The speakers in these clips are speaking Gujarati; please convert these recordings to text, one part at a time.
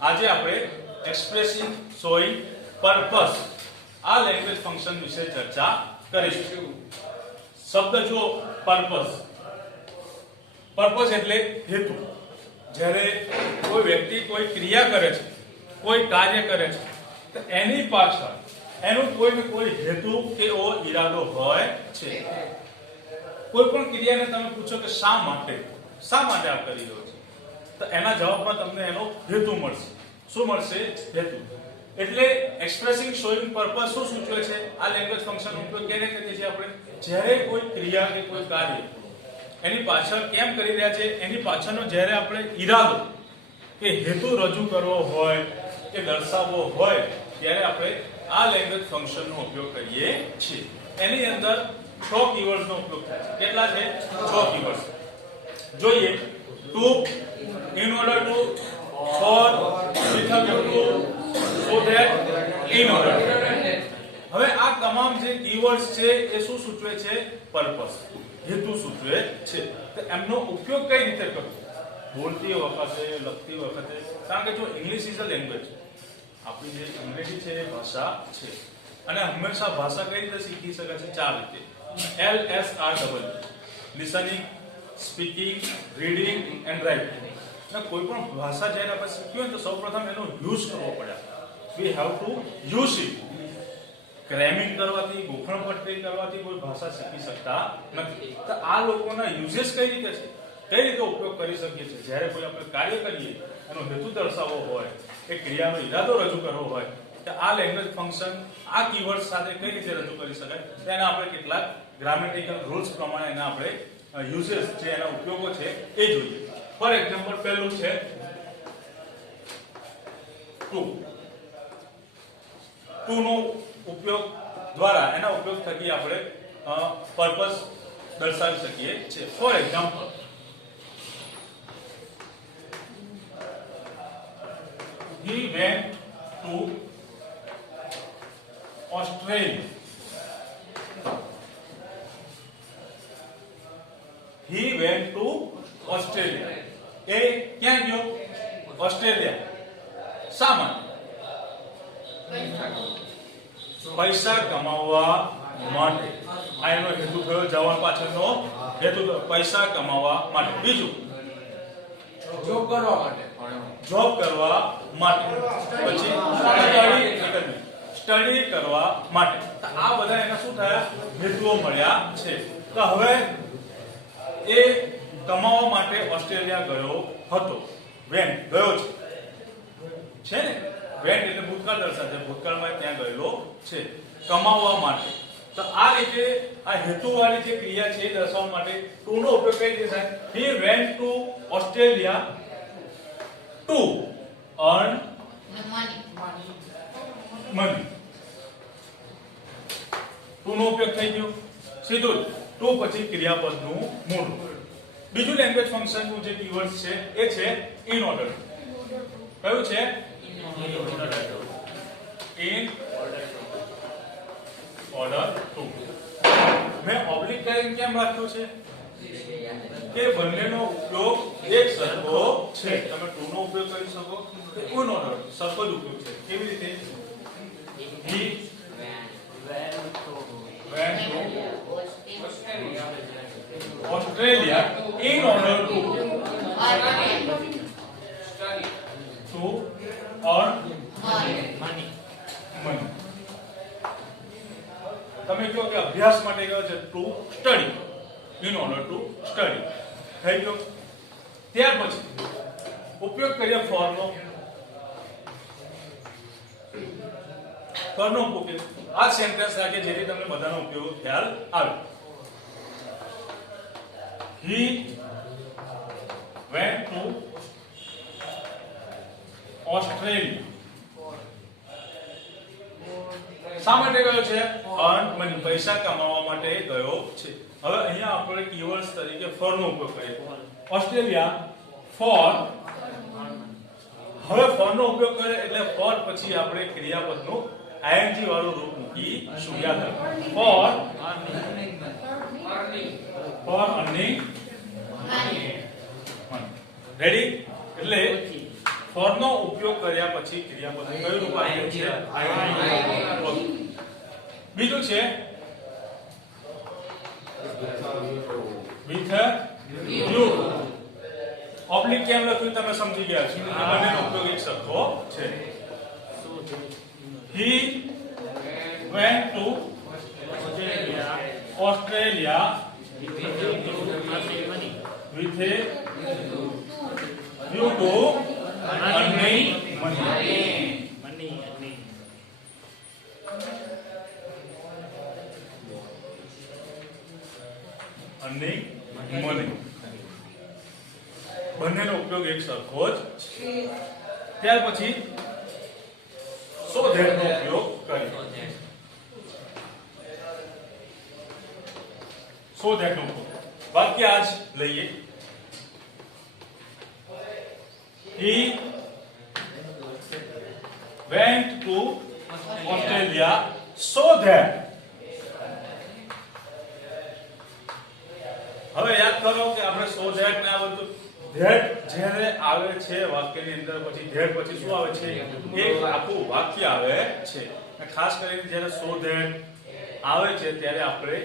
આજે આપણે એક્સપ્રેસિંગ શોઈંગ પર્પસ આ લેંગ્વેજ ફંક્શન વિશે ચર્ચા કરીશું. શબ્દ જો પર્પસ, પર્પસ એટલે હેતુ. જ્યારે કોઈ વ્યક્તિ કોઈ ક્રિયા કરે છે, કોઈ કાર્ય કરે છે, તો એની પાછળ એનો કોઈ ને કોઈ હેતુ કે એવો ઈરાદો હોય છે. કોઈ પણ ક્રિયાને તમે પૂછો કે શા માટે આ કરી રહ્યો છે, તો એના જવાબમાં તમને એનો હેતુ મળશે. શું મળશે? હેતુ. એટલે એક્સપ્રેસિંગ શોઈંગ પર્પસ શું સૂચવે છે? આ લેંગ્વેજ ફંક્શન ઉપયોગ કેને કરીએ છીએ આપણે? જ્યારે કોઈ ક્રિયા કે કોઈ કાર્ય એની પાછળ કેમ કરી રહ્યા છે, એની પાછળનો જ્યારે આપણે ઈરાદો કે હેતુ રજૂ કરવો હોય કે દર્શાવવો હોય, ત્યારે આપણે આ લેંગ્વેજ ફંક્શનનો ઉપયોગ કરીએ છીએ. એની અંદર 6 કીવર્ડ્સનો ઉપયોગ થાય છે. કેટલા છે? 6 કીવર્ડ્સ. જોઈએ. To, in order to, for, with a view to, so that, in order to. હવે આ તમામ જે કીવર્ડ્સ છે એ શું સૂચવે છે? પર્પસ, હેતુ સૂચવે છે. તો એમનો ઉપયોગ કઈ રીતે કરવો? બોલતી વખતે, લખતી વખતે. કારણ કે જો ઇંગ્લિશ ઇઝ અ લેંગ્વેજ, આપણી જે અંગ્રેજી છે એ ભાષા છે, અને હંમેશા ભાષા કઈ રીતે શીખી શકાય છે? 4 રીતે. LSRW, listening, speaking, reading and writing. કોઈ પણ ભાષા જ્યારે આપણે શીખવી હોય તો સૌપ્રથમ એનો યુઝ કરવો પડે. We have to use it. Cramming કરવાથી, ગોખણ પટ્ટી કરવાથી કોઈ ભાષા શીખી શકતા નથી. તો આ લોકોના યુઝેસ કઈ રીતે છે, કઈ રીતે ઉપયોગ કરી શકીએ છીએ? જ્યારે કોઈ આપણે કાર્ય કરીએ, એનો હેતુ દર્શાવવો હોય, એ ક્રિયાનો ઈરાદો રજૂ કરવો હોય, તો આ લેંગ્વેજ ફંક્શન આ કીવર્ડ સાથે કઈ રીતે રજૂ કરી શકાય? તેના આપણે કેટલાક ગ્રામેટિકલ રૂલ્સ પ્રમાણે એના આપણે યુઝેસ જે એના ઉપયોગો છે એ જોઈએ. ફોર એક્ઝામ્પલ, પહેલું છે ટુ. ટુ નો ઉપયોગ દ્વારા, એના ઉપયોગ થકી આપણે પર્પસ દર્શાવી શકીએ છીએ. For example, he went to Australia. He went to Australia. એ ક્યાં ગયો? ઓસ્ટ્રેલિયા. શા માટે? પૈસા કમાવવા માટે. આ એનો હેતુ થયો. જવાન પાછળનો હેતુ પૈસા કમાવવા માટે. બીજું, જોબ કરવા માટે. જોબ કરવા માટે. પછી સ્ટડી કરવા માટે. તો આ બધા એના શું થયા? હેતુઓ મળ્યા છે. તો હવે એ કમાવા માટે ઓસ્ટ્રેલિયા ગયો હતો. વેન, ગયો છે ને? વેન એટલે ભૂતકાળ દર્શાવે છે. ભૂતકાળમાં ત્યાં ગયેલો છે કમાવા માટે. તો આ રીતે આ હેતુવાળી જે ક્રિયા છે એ દર્શાવવા માટે ટુ નો ઉપયોગ કઈ રીતે થાય? He went to Australia to earn money. To નો ઉપયોગ થઈ ગયો સીધું જ. ટુ પછી ક્રિયાપદનું મૂળ. બીજું લેંગ્વેજ ફંક્શનનું જે કીવર્ડ છે એ છે in order. કયું છે? in order to. મેં ઓબ્લિક કરીને કેમ રાખ્યો છે? કે બંનેનો ઉપયોગ એક સરખો છે. તમે ટુ નો ઉપયોગ કરી શકો, in order સરખો જ ઉપયોગ છે. કેવી રીતે? he went to Australia in order to earn money. તમે કહો કે અભ્યાસ માટે ગયો છે, to study, in order to study. થઈ ગયો. ત્યાર પછી ઉપયોગ કરીએ for નો. for નો ઉપયોગ આ સેન્ટેન્સ રાખે જેથી તમને બધાનો ઉપયોગ ખ્યાલ આવે. He went to Australia. શા માટે ગયો છે? earn money, પૈસા કમાવા માટે ગયો છે. હવે અહીંયા આપણે કીવર્ડ્સ તરીકે for નો ઉપયોગ કરીએ. Australia for. હવે for નો ઉપયોગ કરીએ એટલે for પછી આપણે ક્રિયાપદનું ing વાળું રૂપ મૂકીશું. યાદ રાખો. for earning money. રેડી? એટલે for નો ઉપયોગ કર્યા પછી ક્રિયાપદ કયું રૂપાંતર છે I. બીજું છે with you. ઓબ્લિક કેમ લખ્યું તમે સમજી ગયા છો આ બંનેનો ઉપયોગ એક સરખો છે. he went to Australia with a view to earning money. earning money. બંનેનો ઉપયોગ એક સરખો જ છે. ત્યાર પછી so that નો ઉપયોગ કરીએ. so that નો વાક્ય આજ લઈએ. he went to Australia so that. હવે યાદ કરો કે આપણે so that ને આ બધું that જ્યારે આવે છે વાક્યની અંદર પછી that પછી શું આવે છે એક આખું વાક્ય આવે છે. અને ખાસ કરીને જ્યારે so that આવે છે ત્યારે આપણે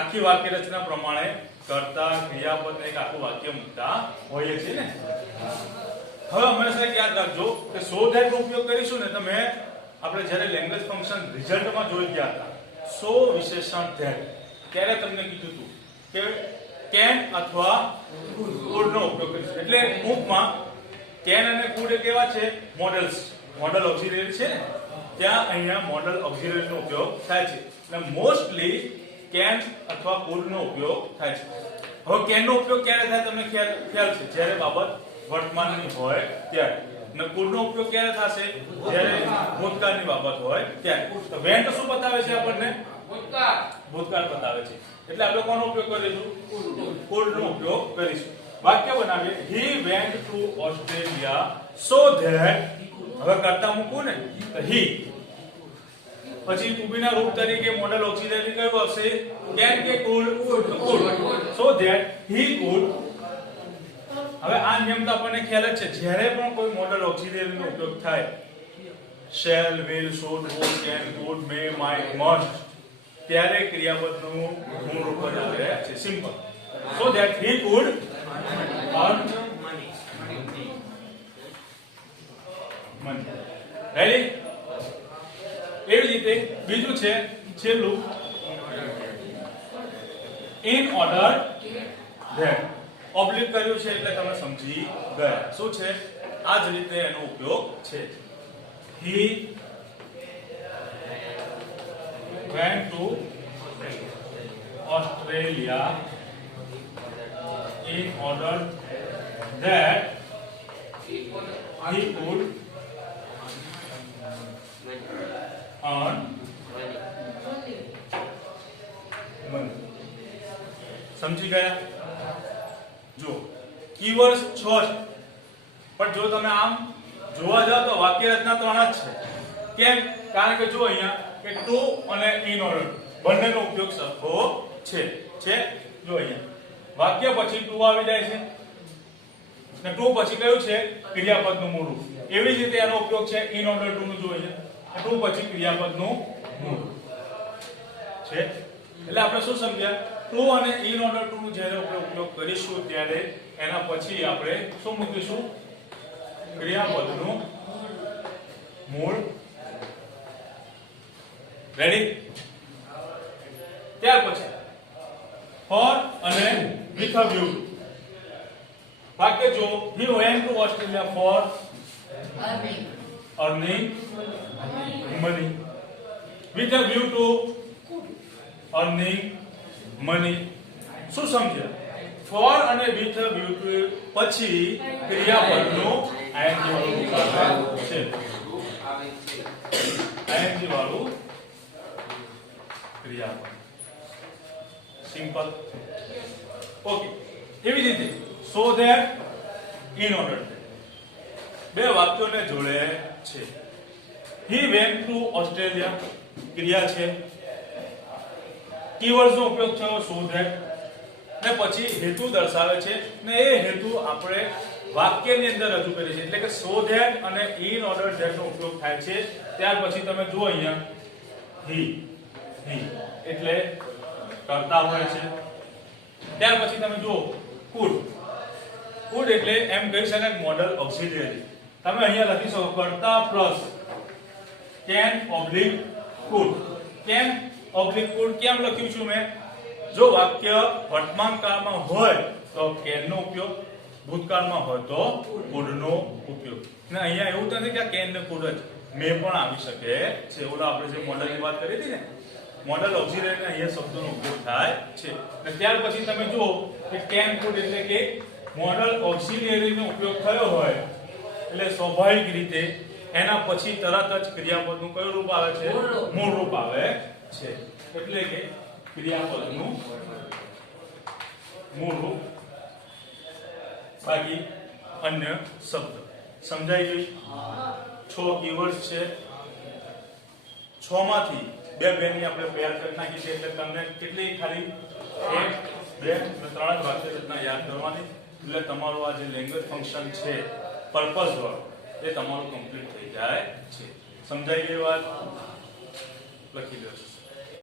આખી વાક્ય રચના પ્રમાણે કર્તા ક્રિયાપદ એક આખું વાક્ય મૂકતા હોઈએ છીએ ને. હવે હંમેશા યાદ રાખજો કે so that નો ઉપયોગ કરીશું ને તમે આપણે જ્યારે લેંગ્વેજ ફંક્શન રિઝલ્ટમાં જોઈ ગયા હતા so વિશેષણ that ત્યારે તમને કીધું હતું કે can અથવા could નો ઉપયોગ કરીશું. એટલે ટૂંકમાં can અને could એ કેવા છે મોડલ્સ મોડલ ઓક્સિલરી છે ને ત્યાં અહીંયા મોડલ ઓક્સિલરી નો ઉપયોગ થાય છે. એટલે મોસ્ટલી can અથવા could નો ઉપયોગ થાય છે. હવે can નો ઉપયોગ ક્યારે થાય તમને ખ્યાલ છે જ્યારે બાબત વર્તમાનની હોય ત્યારે. અને could નો ઉપયોગ ક્યારે થશે જ્યારે ભૂતકાળની બાબત હોય ત્યારે. તો when તો શું બતાવે છે આપણને ભૂતકાળ બતાવે છે. એટલે આપણે કોનો ઉપયોગ કરીશું could નો ઉપયોગ કરીશું. વાક્ય બનાવીએ he went to Australia so that. હવે કરતા મૂકું ને તો he પછી to be ના રૂપ તરીકે મોડલ ઓક્સિલરી કયું આવશે can કે could so that he could. હવે આ નિયમ તો આપણને ખ્યાલ જ છે જ્યારે પણ કોઈ મોડલ ઓક્સિલરી નો ઉપયોગ થાય shall will should would can could may might must ત્યારે ક્રિયાપદનું મૂળ રૂપ જ આવે છે simple. so that he could earn money. Ready. એવી રીતે બીજું છે છેલ્લું in order that. ઓબ્લિક કર્યું છે એટલે તમે સમજી ગયા શું છે આ જ રીતે એનો ઉપયોગ છે. he went to Australia in order that he could earn money. સમજી ગયા? જો કીવર્ડ્સ 6 છે પણ જો તમે આમ જોવા જાવ તો વાક્ય રચના 3 જ છે. કેમ? કારણ કે જો અહીંયા કે to અને in order બંનેનો ઉપયોગ સરખો છે. જો અહીંયા વાક્ય પછી to આવી જાય છે ને to પછી કયું છે ક્રિયાપદનું મૂળ રૂપ. એવી જ રીતે એનો ઉપયોગ છે in order to નું. જો અહીંયા to પછી ક્રિયાપદનું મૂળ છે. એટલે આપણે શું સમજ્યા to અને in order to નું જ્યારે આપણે ઉપયોગ કરીશું ત્યારે એના પછી આપણે શું મૂકીશું ક્રિયાપદનું મૂળ. રેડી. ત્યાર પછી for અને with a view. વાક્ય જો he went to Australia for earning money with a view to earning money. શું સમજ્યા? for અને with a view to પછી ક્રિયાપદનું ing વાળું છે. ing વાળું ક્રિયાપદ સિમ્પલ. ઓકે. એવી રીતે so that in order બે વાક્યોને જોડે છે. he went to Australia ક્રિયા છે. કીવર્ડ્સ નો ઉપયોગ થયો so that ને પછી હેતુ દર્શાવે છે ને એ હેતુ આપણે વાક્યની અંદર રજૂ કરી છે, એટલે કે સો ધેટ અને ઇન ઓર્ડર ધેટ નો ઉપયોગ થાય છે. ત્યાર પછી તમે જુઓ અહીંયા હી એટલે કરતા હોય છે. ત્યાર પછી તમે જુઓ કુડ એટલે એમ કહી શકાય મોડલ ઓક્સિલરી. તમે અહીંયા લખી શકો કરતા plus can oblique food. Can oblique food કેમ લખ્યું છું મેં? જો વાક્ય વર્તમાન કાળમાં હોય તો કેન નો ઉપયોગ, ભૂતકાળમાં હોય તો કુડ નો ઉપયોગ. ને અહીંયા એવું નથી કે કેન ને કુડ જ મે પણ આવી શકે છે. ઓલા આપણે જે મોડલની વાત કરી હતી ને, મોડલ ઓક્સિલરી અહીંયા શબ્દોનો ઉપયોગ થાય છે. અને ત્યાર પછી તમે જુઓ કે કેન કુડ એટલે કે મોડલ ઓક્સિલરી નો ઉપયોગ થયો હોય એટલે સ્વાભાવિક રીતે એના પછી તરત જ ક્રિયાપદનું કયું રૂપ આવે છે? મૂળ રૂપ આવે છે. એટલે કે ક્રિયાપદનું મૂળ રૂપ, બાકી અન્ય શબ્દ. સમજાઈ ગયું? 6 કીવર્ડ્સ છે. 6 માંથી બે ની આપણે પેર કરી નાખી છે. એટલે તમને કેટલી ખાલી 1 2 અને 3 વાક્ય રચના યાદ કરવાની. એટલે તમારું આ જે લેંગ્વેજ ફંક્શન છે પર્પસ વર્ડ એ તમારું કમ્પ્લીટ થઈ જાય છે. સમજાઈ ગઈ વાત? લખી લો.